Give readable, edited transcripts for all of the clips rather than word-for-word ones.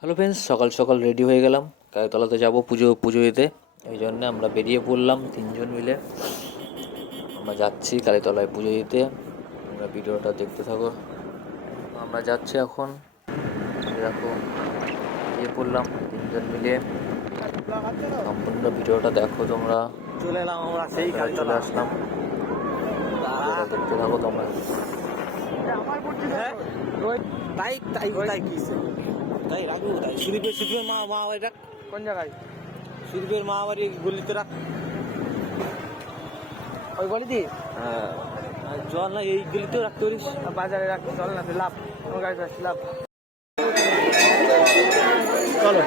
Hello friends, সকাল সকাল ready হয়ে গেলাম। কালীতলাতে যাব পুজো দিতে। এই জন্যে আমরা বেরিয়ে পড়লাম 3জন মিলে। আমরা যাচ্ছি কালীতলায় পুজো দিতে। আমরা ভিডিওটা দেখতে থাকো। আমরা যাচ্ছি এখন। দেখো, বেরিয়ে পড়লাম 3জন মিলে। সম্পূর্ণ ভিডিওটা দেখো তোমরা। চলে এলাম আমরা সেই চলে আসলাম। ভিডিওটা দেখতে থাকো তোমরা। তাই তাই তাই কি তাই রাখবো তাই সুদীপের মা বাড়ি রাখ। কোন জায়গায়? সুদীপের মা বাড়ি গলিতে রাখ। ওই গলিতে? হ্যাঁ, চল না এই গলিতেও রাখতে পারিস। বাজারে রাখ, চল না লাভ, আমার গাড়িতে আসছি লাভ। চলো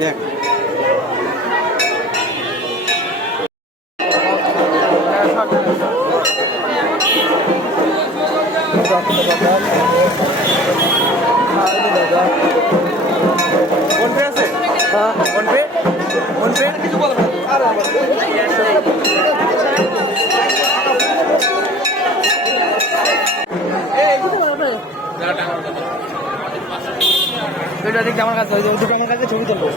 দেখ ফোনপে আছে? ফোনপে ফোনপে কিছু বলো না। আমার কাছে দুটো আমার কাছে ছবি তুলবো।